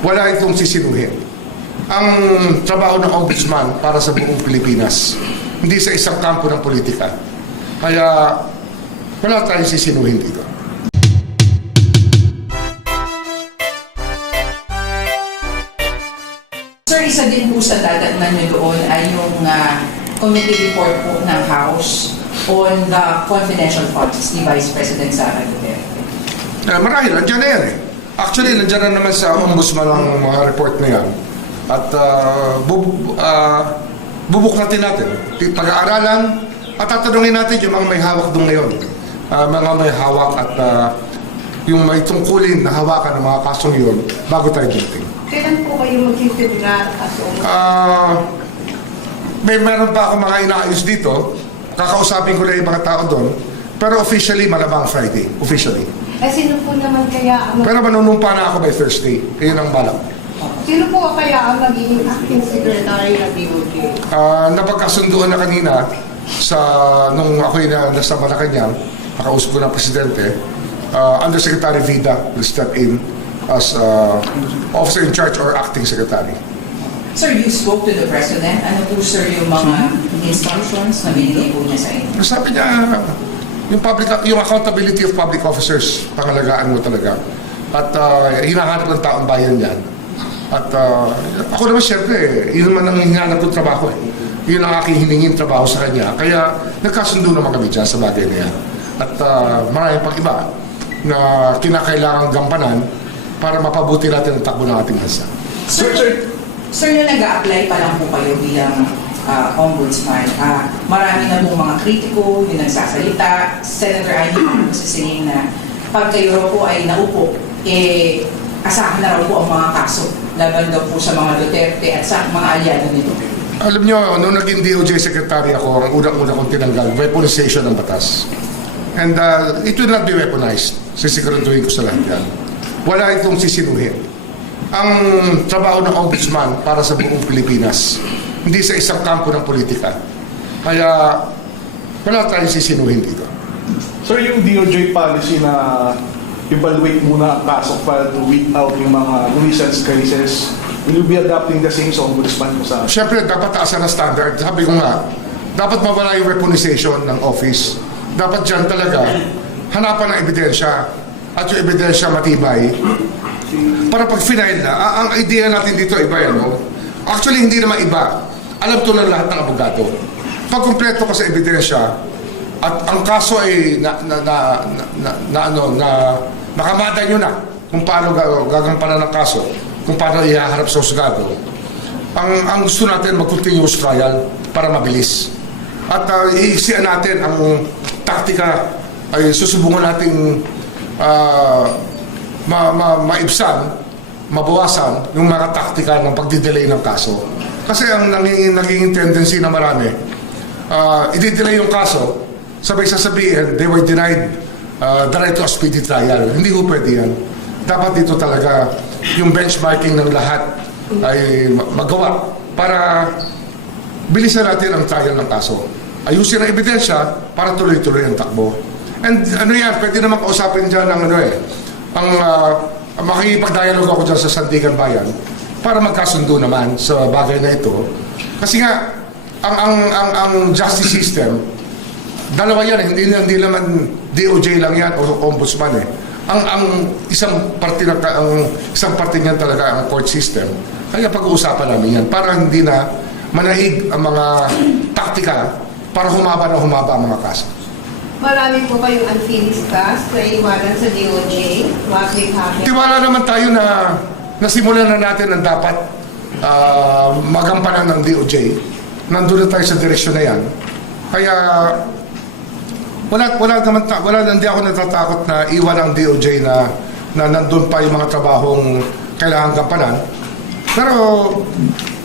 wala itong sisinuhin. Ang trabaho ng ombudsman para sa buong Pilipinas, hindi sa isang kampo ng politika. Kaya wala tayong sisinuhin dito. Sir, isa din po sa dadatnan nyo doon ay yung ah, committee report po ng House on the confidential funds ni Vice President Sara Duterte. Eh, marahil, nandiyan na yan eh. Actually, nandiyan na naman sa ombudsman ang mga report na yan. At uh, bub, ah, bubuklatin natin. Pag-aaralan at tatanungin natin yung mga may hawak doon ngayon. Ah, mga may hawak at ah, yung may tungkulin na hawakan ng mga kasong yun bago tayo dumating. Kailan po kayo magsisimula as ombudsman? Ah, may meron pa ako mga inaayos dito. Kakausapin ko na yung mga tao doon. Pero officially, malamang Friday. Officially. Eh, sino po naman kaya ang... Pero manunumpa na ako by Thursday. Yun ang balak. Sino po kaya ang magiging acting secretary ng DOJ? Ah, napagkasunduan na kanina sa nung ako'y na, nasa Malacanang, nakausap ko ng presidente, ah, Undersecretary Vida will step in as ah, officer in charge or acting secretary. Sir, you spoke to the President. Ano po, sir, yung mga instructions na binigay po niya sa inyo? Sabi niya, yung, public, yung accountability of public officers, pangalagaan mo talaga. At ah, hinahanap ng taong bayan yan. At ah, ako naman siyempre, yun naman ang hinahanap kong trabaho eh. Yun ang aking hiningin trabaho sa kanya. Kaya nagkasundo naman kami dyan sa bagay na yan. At uh, marami pang iba na kinakailangan gampanan para mapabuti natin ang takbo ng ating bansa. Sir, sir, sir nung nag-a-apply pa lang po kayo bilang ah, ombudsman, ah, marami na pong mga kritiko, yung nagsasalita. Senator Ivy po sisingin na pag kayo po ay naupo, eh, asahan na raw po ang mga kaso laban daw po sa mga Duterte at sa mga alyado nito. Alam nyo, nung naging DOJ Secretary ako, ang unang-una kong tinanggal, weaponization ng batas. And uh, it will not be weaponized. Sisiguraduhin ko sa lahat yan. Wala itong sisinuhin. Ang trabaho ng ombudsman para sa buong Pilipinas, hindi sa isang kampo ng politika. Kaya wala tayong sisinuhin dito. Sir, yung DOJ policy na evaluate muna ang kaso para to weed out yung mga nuisance cases, will you be adopting the same sa ombudsman ko sa... Siyempre, dapat taasan ang standard. Sabi ko nga, dapat mawala yung weaponization ng office. Dapat dyan talaga, hanapan ng ebidensya at yung ebidensya matibay. Para pag final na, ang idea natin dito iba yan, no? Actually, hindi naman iba. Alam to ng lahat ng abogado. Pag kumpleto ka sa ebidensya, at ang kaso ay na, na, na, na, na, na ano, na nakamada nyo na kung paano ga- gagampanan ng kaso, kung paano ihaharap sa husgado, ang, ang gusto natin mag-continuous trial para mabilis. At uh, iiksian natin ang taktika ay susubukan nating ah, ma, ma, maibsan, mabawasan yung mga taktika ng pagdidelay ng kaso. Kasi ang naging, naging tendency na marami, uh, i-delay yung kaso, sabay sasabihin, they were denied uh, the right to a speedy trial. Hindi ko pwede yan. Dapat dito talaga yung benchmarking ng lahat ay ma- magawa para bilisan natin ang trial ng kaso. Ayusin ang ebidensya para tuloy-tuloy ang takbo. And ano yan, pwede naman kausapin dyan ng ano eh, ang uh, makikipag-dialogue ako dyan sa Sandigan Bayan para magkasundo naman sa bagay na ito. Kasi nga, ang, ang, ang, ang justice system, dalawa yan eh, hindi, hindi naman DOJ lang yan o ombudsman eh. Ang, ang isang parte ng, ang isang parte niyan talaga ang court system. Kaya pag-uusapan namin yan para hindi na manahig ang mga taktika para humaba na humaba ang mga kaso. Marami po kayong unfinished tasks na iwanan sa DOJ. Tiwala naman tayo na nasimulan na natin ang dapat ah, magampanan ng DOJ. Nandun na tayo sa direksyon na yan. Kaya wala wala naman wala hindi ako natatakot na iwan ang DOJ na na nandun pa yung mga trabahong kailangan gampanan. Pero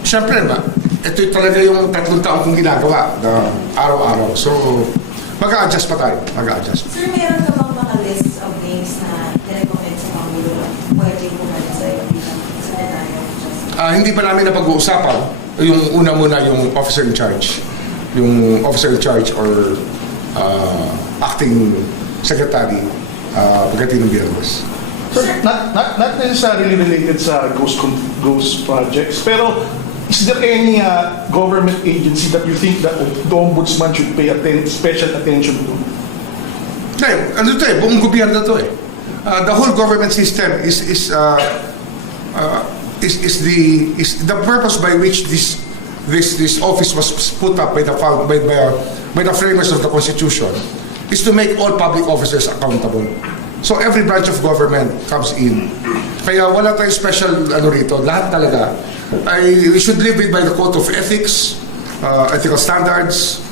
syempre ba, ito talaga yung tatlong taong kong ginagawa na araw-araw. So mag-a-adjust pa tayo, mag-a-adjust. Sir, meron ka bang mga list Ah, hindi pa namin napag-uusapan yung una muna yung officer in charge. Yung officer in charge or ah, acting secretary uh, pagdating ng Biyernes. So, not, not, not necessarily related sa ghost, ghost projects, pero is there any uh, government agency that you think that the ombudsman should pay atten- special attention to? Hindi, ano to eh, buong gobyerno to eh. Uh, the whole government system is is uh, uh, is is the is the purpose by which this this this office was put up by the by by, by the framers of the constitution is to make all public officers accountable. So every branch of government comes in. Kaya wala tayong special ano rito, lahat talaga ay we should live by the code of ethics, uh, ethical standards,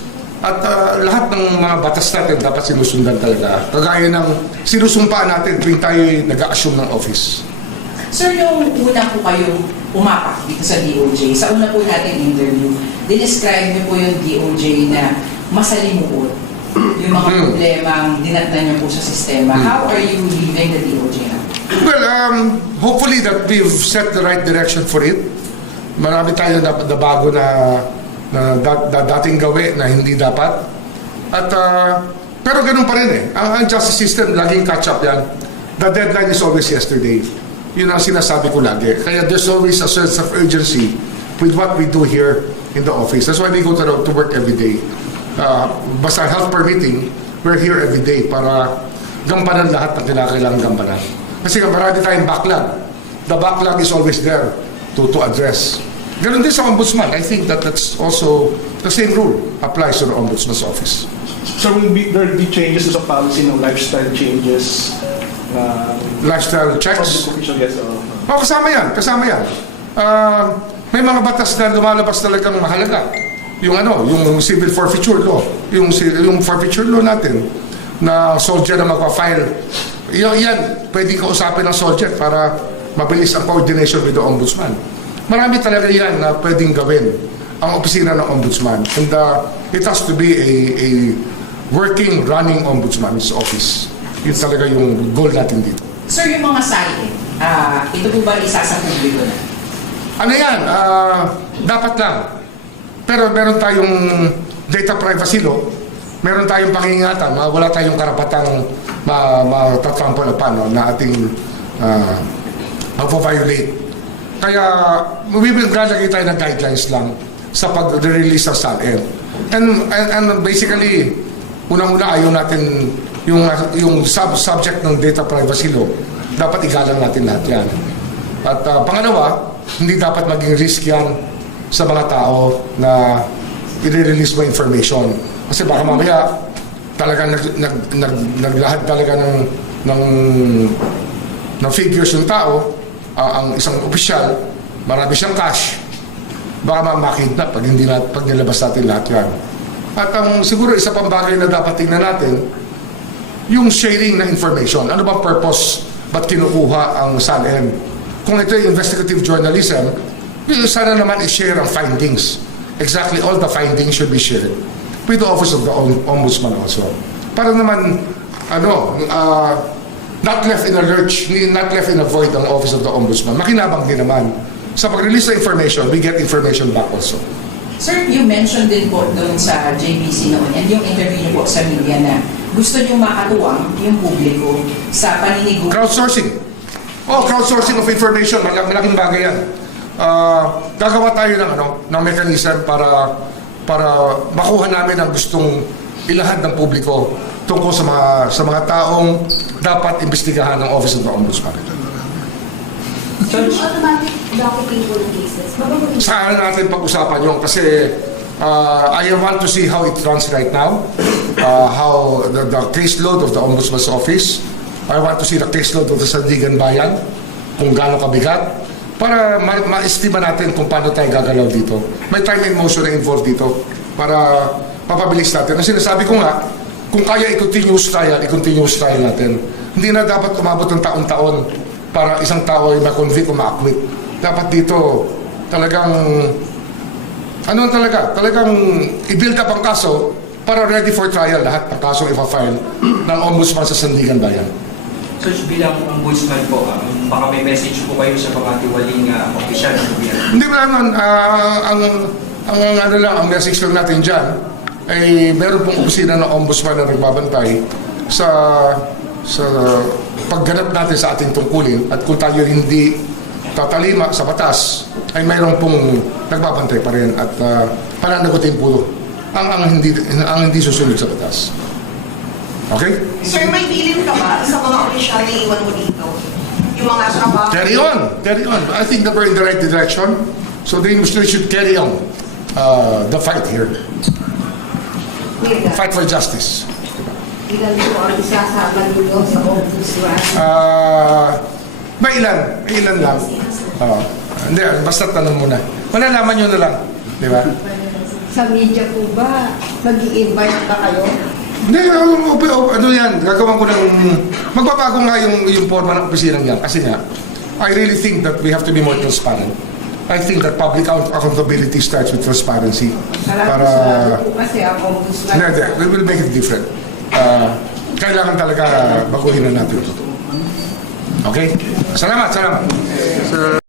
at uh, lahat ng mga batas natin dapat sinusundan talaga. Kagaya ng sinusumpa natin tuwing tayo nag-a-assume ng office. Sir, nung una po kayo umapak dito sa DOJ, sa una po natin interview, dinescribe niyo po yung DOJ na masalimuot yung mga Hmm. problemang dinatnan niyo po sa sistema. How are you leaving the DOJ now? Well, um, hopefully that we've set the right direction for it. Marami tayo na, na bago na, na, da- dating gawi na hindi dapat. At, uh, pero ganun pa rin eh. Ang, ang justice system, laging catch up yan. The deadline is always yesterday. Yun ang sinasabi ko lagi. Kaya there's always a sense of urgency with what we do here in the office. That's why we go to, to work every day. Uh, basta health permitting, we're here every day para gampanan lahat ng kinakailangan gampanan. Kasi marami tayong backlog. The backlog is always there to, to address. Ganon din sa ombudsman. I think that that's also the same rule applies to the ombudsman's office. So will be, there be changes sa policy ng lifestyle changes na Lifestyle public checks. official yes, uh, Oh, kasama yan, kasama yan. Ah, may mga batas na lumalabas talagang mahalaga. Yung ano, yung civil forfeiture law, yung yung forfeiture law natin na soldier na magpa-file. Yan, yan pwedeng kausapin ng soldier para mabilis ang coordination with the ombudsman. Marami talaga yan na pwedeng gawin ang opisina ng ombudsman. And uh, it has to be a, a working, running ombudsman's office. Yun talaga yung goal natin dito. Sir, yung mga salin, ah, ito po ba isa sa publiko na? Ano yan? Ah, dapat lang. Pero meron tayong data privacy law. Meron tayong pangingatan. Wala tayong karapatang ma matatrample upon no, na ating uh, violate Kaya we will lalagay tayo ng guidelines lang sa pag-release ng SALN. And, and, and basically, unang-una ayaw natin yung, yung sub subject ng data privacy law, dapat igalang natin lahat yan. At uh, pangalawa, hindi dapat maging risk yan sa mga tao na i-release mo information. Kasi baka mamaya talagang nag, nag, nag, naglahad talaga ng, ng, ng figures yung tao, ah, ang isang opisyal, marami siyang cash, baka mamakidnap pag hindi na, pag nilabas natin lahat yan. At ang siguro isa pang bagay na dapat tingnan natin, yung sharing ng information. Ano ba purpose? Ba't kinukuha ang SALN? Kung ito yung investigative journalism, sana naman i-share ang findings. Exactly all the findings should be shared with the Office of the Om- Ombudsman also. Para naman, ano, uh, not left in a lurch, not left in a void ang Office of the Ombudsman. Makinabang din naman. Sa pag-release ng information, we get information back also. Sir, you mentioned din po doon sa JBC noon and yung interview niyo po sa media na gusto niyo makatuwang yung publiko sa paninigo. Crowdsourcing. Oh, crowdsourcing of information, malak malaking bagay yan. Ah, gagawa tayo ng ano, ng mechanism para para makuha namin ang gustong ilahad ng publiko tungkol sa mga sa mga taong dapat imbestigahan ng Office of the Ombudsman. Yung automatic docketing cases, Saan natin pag-usapan yun kasi uh, I want to see how it runs right now, uh, how the, the caseload of the Ombudsman's Office. I want to see the caseload of the Sandigan Bayan, kung gaano kabigat, para ma- ma-estima natin kung paano tayo gagalaw dito. May time and motion na involved dito para papabilis natin. Ang sinasabi ko nga, kung kaya i-continuous trial, i-continuous trial natin. Hindi na dapat umabot ng taon-taon para isang tao ay ma-convict o ma-acquit. Dapat dito talagang ano talaga, talagang i-build up ang kaso para ready for trial lahat ng kasong ipa-file ng ombudsman sa Sandigan Bayan. So bilang ombudsman po, ah, baka may message po kayo sa mga tiwaling uh, opisyal ng gobyerno. Hindi ba naman, ah, ang, ang, ano lang, ang message lang natin dyan, ay meron pong opisina ng ombudsman na nagbabantay sa sa pagganap natin sa ating tungkulin at kung tayo hindi tatalima sa batas, ay mayroong pong nagbabantay pa rin at uh, pananagutin po ang, ang, hindi, ang hindi susunod sa batas. Okay? Sir, may bilin ka ba sa mga opisyal na iwan mo dito? Yung mga trabaho? Carry on, carry on. I think that we're in the right direction. So the industry should carry on uh, the fight here. Fight for justice. ilan po ang isasama ninyo sa ombudsman? Ah, may ilan, may ilan lang. Oo. hindi, basta tanong muna. Malalaman nyo na lang. Di ba? Sa media po ba, mag invite pa kayo? Hindi, um, op- op- ano yan, gagawin ko ng, magbabago nga yung, yung forma ng opisina niya. Kasi nga, I really think that we have to be more transparent. I think that public account- accountability starts with transparency. Salamat Para, kasi ang ombudsman. hindi, hindi, we will make it different. Ah, kailangan talaga baguhin na natin. ito. Okay? Salamat, salamat.